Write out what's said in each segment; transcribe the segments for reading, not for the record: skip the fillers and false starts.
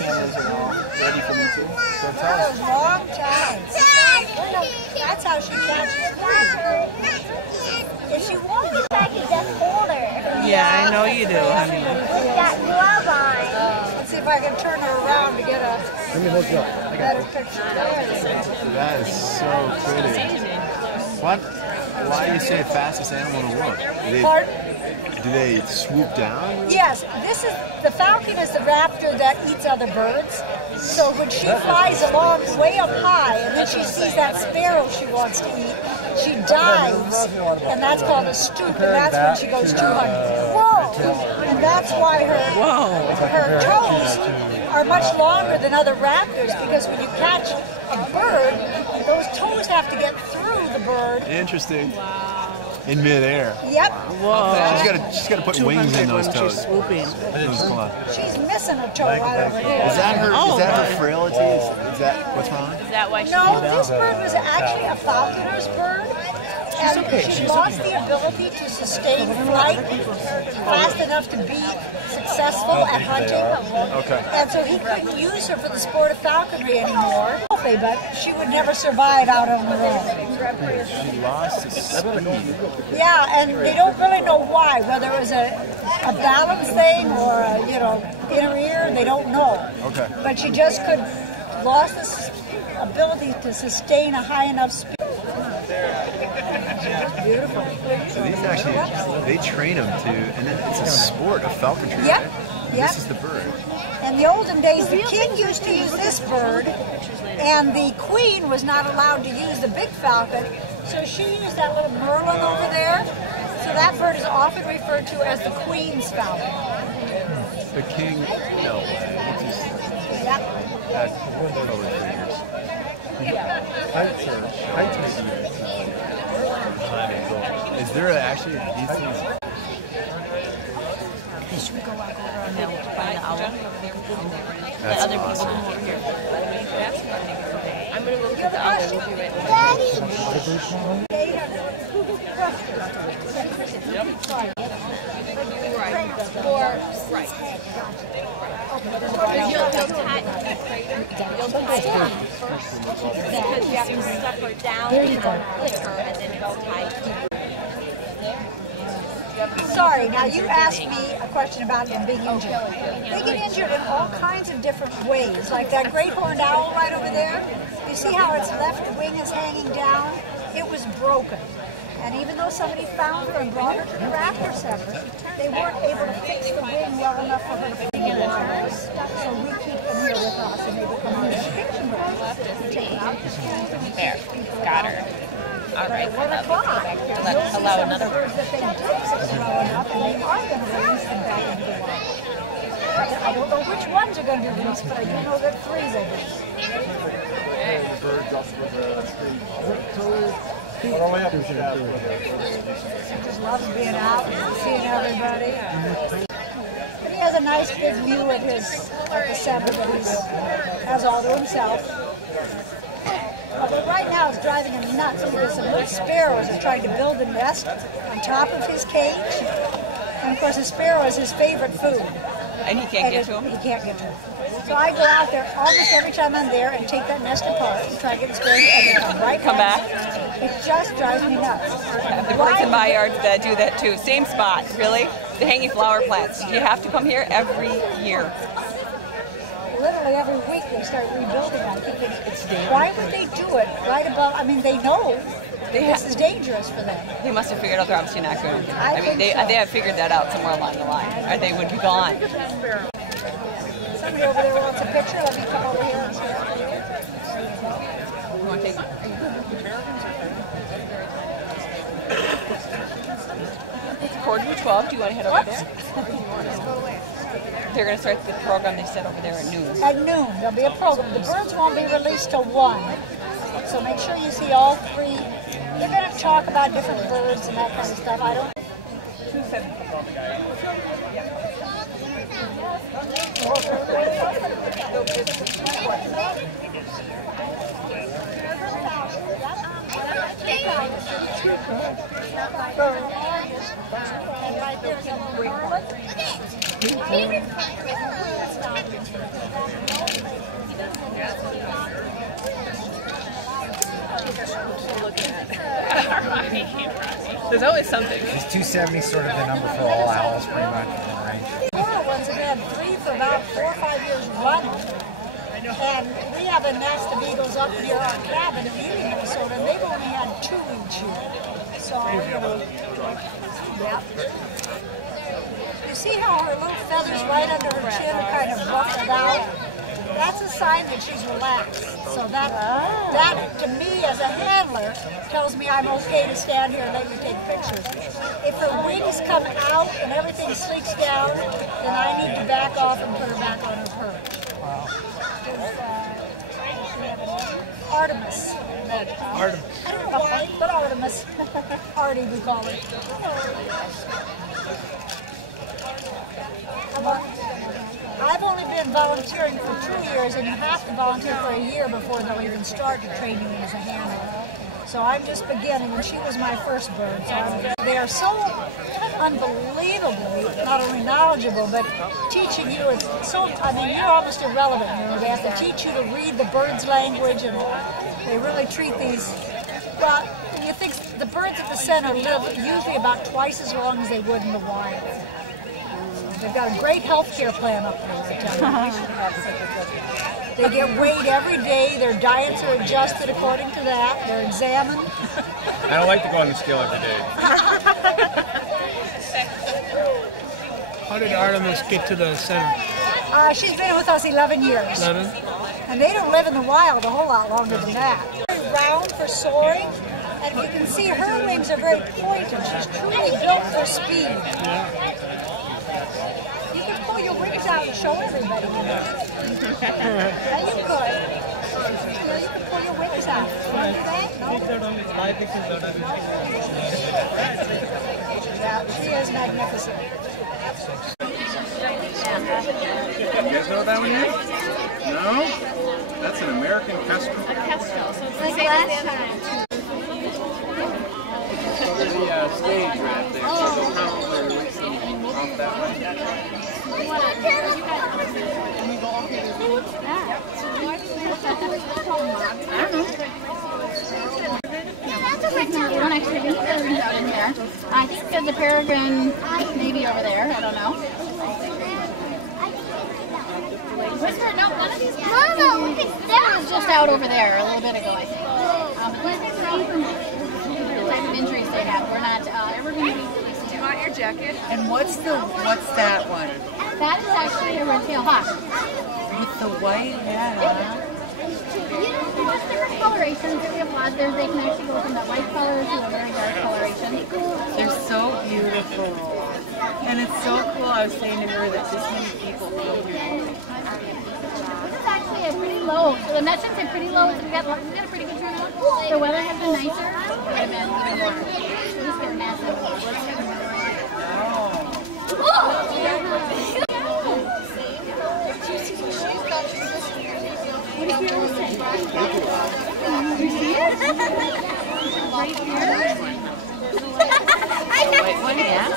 cameras and all ready for me too. So tell us. Long time. That's how she catches food. If she wants it, I can just hold her. Yeah, I know you do, honey. With that glove on. Let's see if I can turn her around to get a better picture. That is so pretty. Why do you say fastest animal in the world? Do they swoop down? Yes, the falcon is the raptor that eats other birds. So when she flies along way up high and then she sees that sparrow she wants to eat, she dives, and that's called a stoop, and that's when she goes 200. Whoa! And that's why her toes are much longer than other raptors, because when you catch a bird, those toes have to get through the bird. Interesting. In midair. Yep. Whoa. She's got to put wings in those toes. She's swooping. She's missing a toe right over here. Is that her frailty? Is that what's wrong? Is that why she No, this bird was actually a falconer's bird. And she lost the ability to sustain flight fast enough to be successful at hunting. Okay. And so he couldn't use her for the sport of falconry anymore. But she would never survive out on her own. She lost the speed. Yeah, and they don't really know why. Whether it was a balance thing or inner ear, they don't know. Okay. But she just lost the ability to sustain a high enough speed. Beautiful. So these actually, they train them to, and then it's a sport of falconry. Yep. Right? Yep. This is the bird. In the olden days, the king used to use this bird, and the queen was not allowed to use the big falcon, so she used that little merlin over there. So that bird is often referred to as the queen's falcon. The king, no way. It just, that totally figures. Is there actually these things? Should we go walk over and then find the owl? That's other awesome. people come over here. I'm going to go look at the owl. We'll be right back. Because you have to stuff her down and lick her and then it'll tight. Sorry, now you asked me a question about them being injured. They get injured in all kinds of different ways. Like that great horned owl right over there. You see how its left wing is hanging down? It was broken. And even though somebody found her and brought her to the Raptor Center, they weren't able to fix the wing well enough for her to fly. So we keep them here with us and they become our education birds. We take them out to school and we There, teach people got about her. it. All right, At 1 o'clock, you'll see some of the birds that they did fix well enough, and they are going to release them back into the wild. I don't know which ones are going to be released, but I do know that 3 will be. The birds up with the stage. All the way up to He just loves being out and seeing everybody. But he has a nice big view of the center that he has all to himself. Although right now it's driving him nuts because some little sparrows are trying to build a nest on top of his cage. And of course a sparrow is his favorite food. And he can't get to him? He can't get to him. So I go out there almost every time I'm there and take that nest apart and try to get the sparrows and they come right back. It just drives me nuts. The birds in my yard that do that too. Same spot, really. The hanging flower plants. You have to come here every year. Literally every week they start rebuilding. I'm thinking, why would they do it right above? I mean, they know this is dangerous for them. They must have figured out they're obviously not good. I mean, they think so. have figured that out somewhere along the line, or they would be gone. Somebody over there wants a picture. Let me come over here and see it. You want to take? It's 11:45. Do you want to head over there? They're going to start the program they set over there at noon. At noon, there'll be a program. The birds won't be released till 1. So make sure you see all 3. They're going to talk about different birds and that kind of stuff. I don't... 2:70. And right there's a merlin. There's always something. Is 270 sort of the number for all owls, pretty much, in the range? Coral ones have had 3 for about 4 or 5 years running. And we have a nest of eagles up near our cabin in Ely, Minnesota, and they've only had 2 each year. So, yeah. You see how her little feathers right under her chin are kind of ruffled out? That's a sign that she's relaxed. So that to me as a handler tells me I'm okay to stand here and let you take pictures. If her wings come out and everything sleeks down, then I need to back off and put her back on her perch. Artemis. Artemis. I don't know why, but Artemis. Artie we call it. I've only been volunteering for 2 years, and you have to volunteer for a year before they'll even start to train you as a handler. So I'm just beginning, and she was my first bird. So they are so unbelievably not only knowledgeable, but teaching you. It's so, I mean, you're almost irrelevant. You know, they have to teach you to read the bird's language, and they really treat these. Well, you think the birds at the center live usually about twice as long as they would in the wild. They've got a great health care plan up there. They get weighed every day. Their diets are adjusted according to that. They're examined. I don't like to go on the scale every day. How did Artemis get to the center? She's been with us 11 years. 11? And they don't live in the wild a whole lot longer than that. Very round for soaring. And you can see her wings are very pointed. She's truly built for speed. Yeah. You can pull your wings out and show everybody. You know. Yeah, you could. You know, you can pull your wings out. You want to do that? No? Yeah, she is magnificent. You guys know what that one is? No? That's an American kestrel. A kestrel, so it's the same as the other one. So there's the stage right there. So they'll probably release them off that one. One extra out in there. I think there's a peregrine maybe over there. I don't know. Whisper, no, one of these. No, look at that. It was just out over there a little bit ago, I think. The type of injuries they have. We're not ever going to be releasing. Do you want your jacket? And what's that one? That is actually a red-tailed hawk. With the white head, huh? There's different colorations that we have lots. They can actually go from the white color to a very dark coloration. They're so beautiful. And it's so cool. I was saying to her that this many people came here. This is actually a pretty low. So the nest are pretty low. So we got a pretty good turnout. The weather has been nicer. They've been even more. These are massive. What did you say? You see it? Right here? White one, yeah.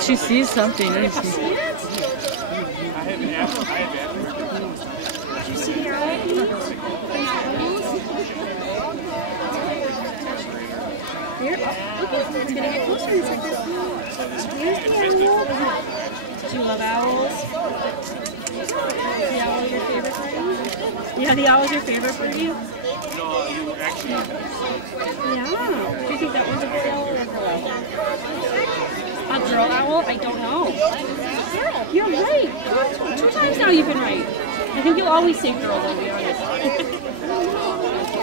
She sees something. I see it. Did you see the arrow? Here, look at it. It's going to get closer. It's like this. Here's the owl. Do you love owls? Is the owl your favorite bird? Yeah, the owl is your favorite bird? Yeah. Do you think that one's a girl owl or a girl owl? A girl owl? I don't know. You're right. 2 times now you've been right. I think you'll always say girl, though, to be honest.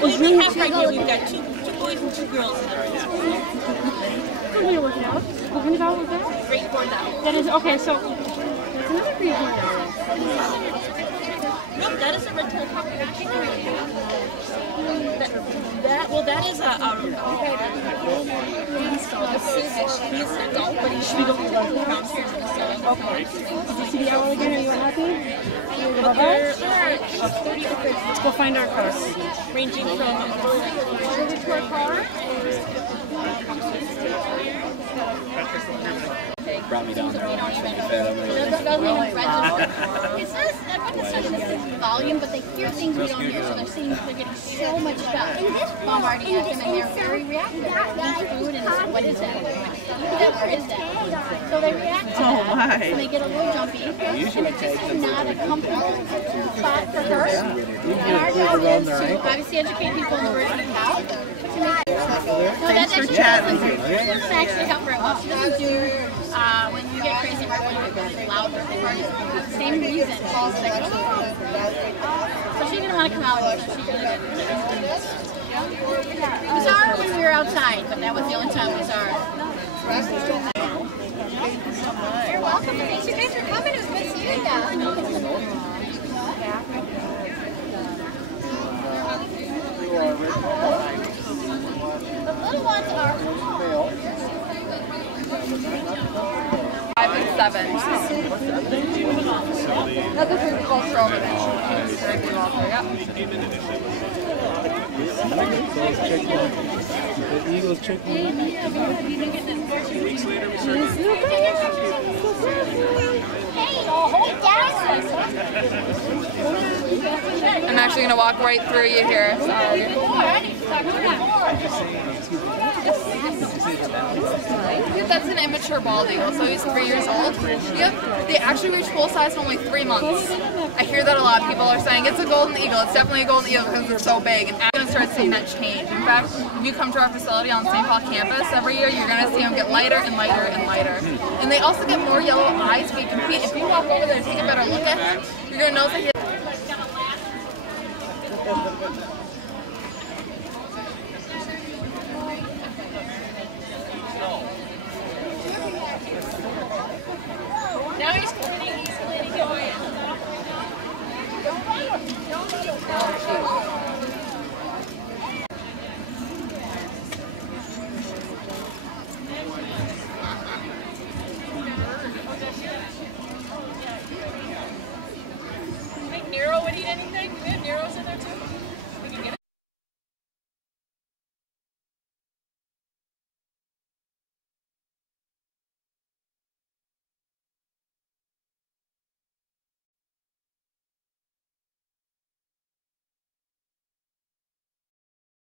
Well, we have right here, we've got two boys and 2 girls in there right now. I'm going to work it out. What kind of owl is that? Great horned owl. That is, okay, so that's another great horned owl. Nope, that is a red-tailed hawk. That is a he's an adult, but he should be going around here in Minnesota. Okay. Did you see the owl again? Are you happy? You want to go bye-bye? Let's go find our car. Ranging from over to our car. Brought me down there and watched me fed. It's not such a volume, but they hear things we don't hear, so they're getting so much stuff bombarding at them, and they're very reactive. They eat food and it's like, what is that? Where is that? So they react to that, and they get a little jumpy, and it's just not a comfortable spot for her. And our job is to obviously educate people in the birds and cow. Thanks for chatting. She doesn't actually help very well. She doesn't do, when you get crazy, right when you're loud birthday parties, the same reason. So she didn't want to come out with us. She really didn't. We saw her when we were outside, but that was the only time we saw her. You're welcome. Thanks you guys for coming. It was good seeing you. The little ones are 5 and 7. That's a pretty close throw over there. The eagles check me. I'm actually going to walk right through you here. Sorry. That's an immature bald eagle, so he's 3 years old. Yep. They actually reach full size in only 3 months. I hear that a lot. People are saying it's a golden eagle. It's definitely a golden eagle because they're so big. And I'm going to start seeing that change. In fact, if you come to our facility on St. Paul campus every year, you're going to see them get lighter and lighter and lighter. And they also get more yellow eyes. We compete. If you walk over there and take a better look at him, you're going to notice that he now he's